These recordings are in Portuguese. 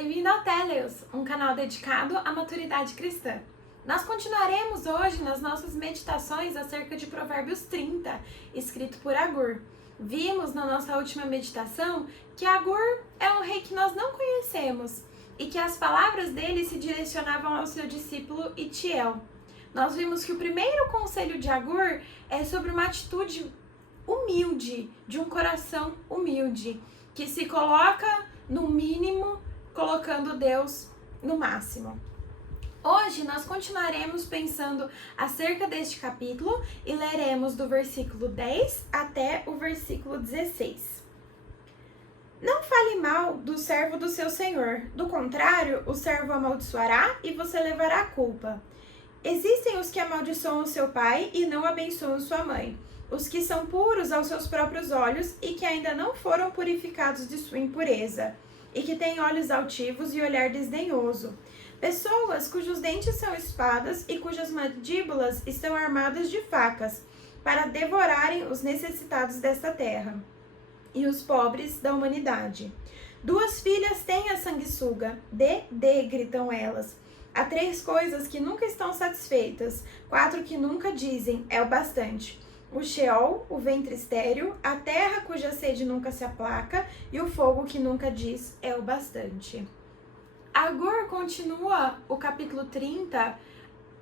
Bem-vindo ao Téleos, um canal dedicado à maturidade cristã. Nós continuaremos hoje nas nossas meditações acerca de Provérbios 30, escrito por Agur. Vimos na nossa última meditação que Agur é um rei que nós não conhecemos e que as palavras dele se direcionavam ao seu discípulo Itiel. Nós vimos que o primeiro conselho de Agur é sobre uma atitude humilde, de um coração humilde, que se coloca no mínimo, colocando Deus no máximo. Hoje nós continuaremos pensando acerca deste capítulo e leremos do versículo 10 até o versículo 16. Não fale mal do servo do seu senhor, do contrário, o servo amaldiçoará e você levará a culpa. Existem os que amaldiçoam seu pai e não abençoam sua mãe, os que são puros aos seus próprios olhos e que ainda não foram purificados de sua impureza, e que têm olhos altivos e olhar desdenhoso. Pessoas cujos dentes são espadas e cujas mandíbulas estão armadas de facas, para devorarem os necessitados desta terra e os pobres da humanidade. Duas filhas têm a sanguessuga, dê, gritam elas. Há 3 coisas que nunca estão satisfeitas, 4 que nunca dizem, é o bastante. O Sheol, o ventre estéril, a terra cuja sede nunca se aplaca e o fogo que nunca diz, é o bastante. Agur continua o capítulo 30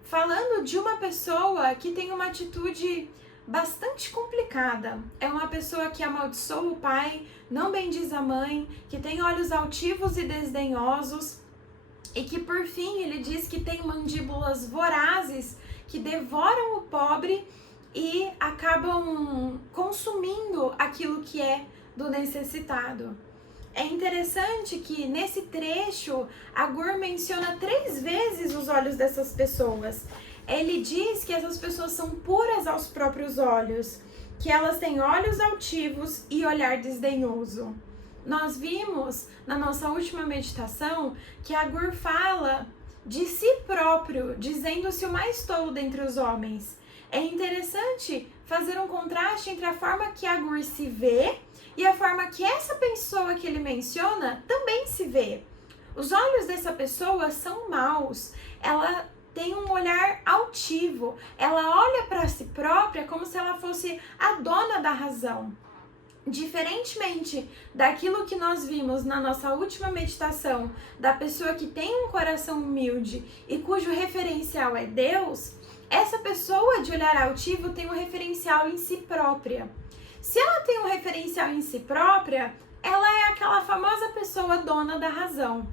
falando de uma pessoa que tem uma atitude bastante complicada. É uma pessoa que amaldiçoa o pai, não bendiz a mãe, que tem olhos altivos e desdenhosos e que por fim ele diz que tem mandíbulas vorazes que devoram o pobre e acabam consumindo aquilo que é do necessitado. É interessante que nesse trecho, Agur menciona 3 vezes os olhos dessas pessoas. Ele diz que essas pessoas são puras aos próprios olhos, que elas têm olhos altivos e olhar desdenhoso. Nós vimos na nossa última meditação que Agur fala de si próprio, dizendo-se o mais tolo dentre os homens. É interessante fazer um contraste entre a forma que Agur se vê e a forma que essa pessoa que ele menciona também se vê. Os olhos dessa pessoa são maus, ela tem um olhar altivo, ela olha para si própria como se ela fosse a dona da razão. Diferentemente daquilo que nós vimos na nossa última meditação, da pessoa que tem um coração humilde e cujo referencial é Deus, essa pessoa de olhar altivo tem um referencial em si própria. Se ela tem um referencial em si própria, ela é aquela famosa pessoa dona da razão.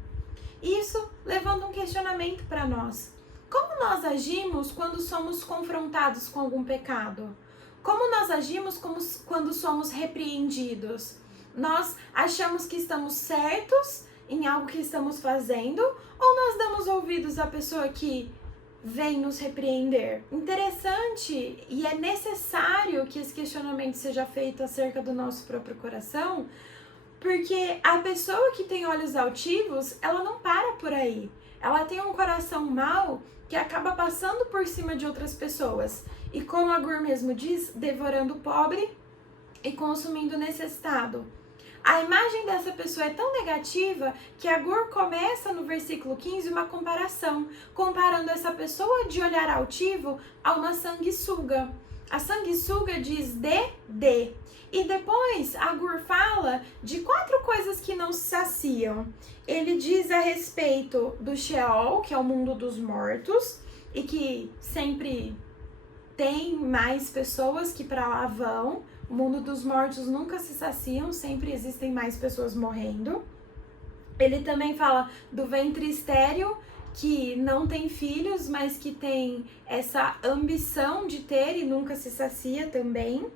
Isso levando um questionamento para nós. Como nós agimos quando somos confrontados com algum pecado? Como nós agimos quando somos repreendidos? Nós achamos que estamos certos em algo que estamos fazendo ou nós damos ouvidos à pessoa que vem nos repreender? Interessante e é necessário que esse questionamento seja feito acerca do nosso próprio coração, porque a pessoa que tem olhos altivos, ela não para por aí. Ela tem um coração mau que acaba passando por cima de outras pessoas. E como Agur mesmo diz, devorando o pobre e consumindo o necessitado. A imagem dessa pessoa é tão negativa que Agur começa no versículo 15 uma comparação, comparando essa pessoa de olhar altivo a uma sanguessuga. A sanguessuga diz dê. E depois Agur fala de 4 coisas que não se saciam. Ele diz a respeito do Sheol, que é o mundo dos mortos, e que sempre tem mais pessoas que para lá vão. O mundo dos mortos nunca se saciam, sempre existem mais pessoas morrendo. Ele também fala do ventre estéril, que não tem filhos, mas que tem essa ambição de ter e nunca se sacia também.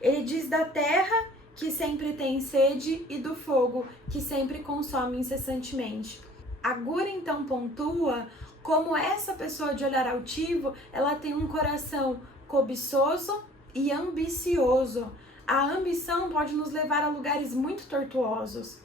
Ele diz da terra, que sempre tem sede, e do fogo, que sempre consome incessantemente. Agur então pontua como essa pessoa de olhar altivo, ela tem um coração cobiçoso e ambicioso. A ambição pode nos levar a lugares muito tortuosos.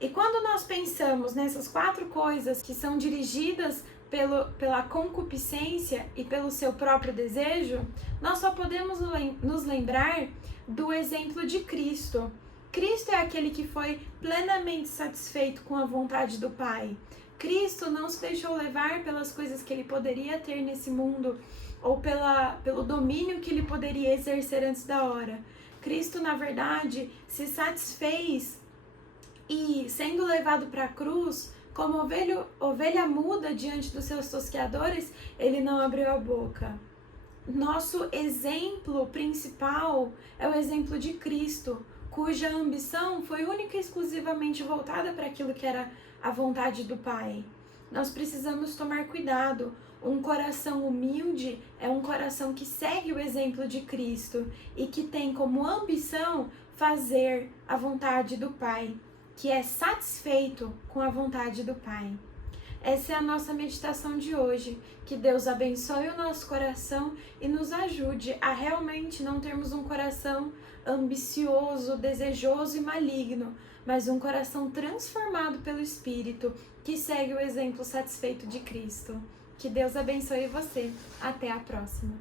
E quando nós pensamos nessas 4 coisas que são dirigidas pela concupiscência e pelo seu próprio desejo, nós só podemos nos lembrar do exemplo de Cristo. Cristo é aquele que foi plenamente satisfeito com a vontade do Pai. Cristo não se deixou levar pelas coisas que ele poderia ter nesse mundo ou pelo domínio que ele poderia exercer antes da hora. Cristo, na verdade, se satisfez e, sendo levado para a cruz, como ovelha muda diante dos seus tosqueadores, ele não abriu a boca. Nosso exemplo principal é o exemplo de Cristo, cuja ambição foi única e exclusivamente voltada para aquilo que era a vontade do Pai. Nós precisamos tomar cuidado. Um coração humilde é um coração que segue o exemplo de Cristo e que tem como ambição fazer a vontade do Pai, que é satisfeito com a vontade do Pai. Essa é a nossa meditação de hoje. Que Deus abençoe o nosso coração e nos ajude a realmente não termos um coração ambicioso, desejoso e maligno, mas um coração transformado pelo Espírito, que segue o exemplo satisfeito de Cristo. Que Deus abençoe você. Até a próxima.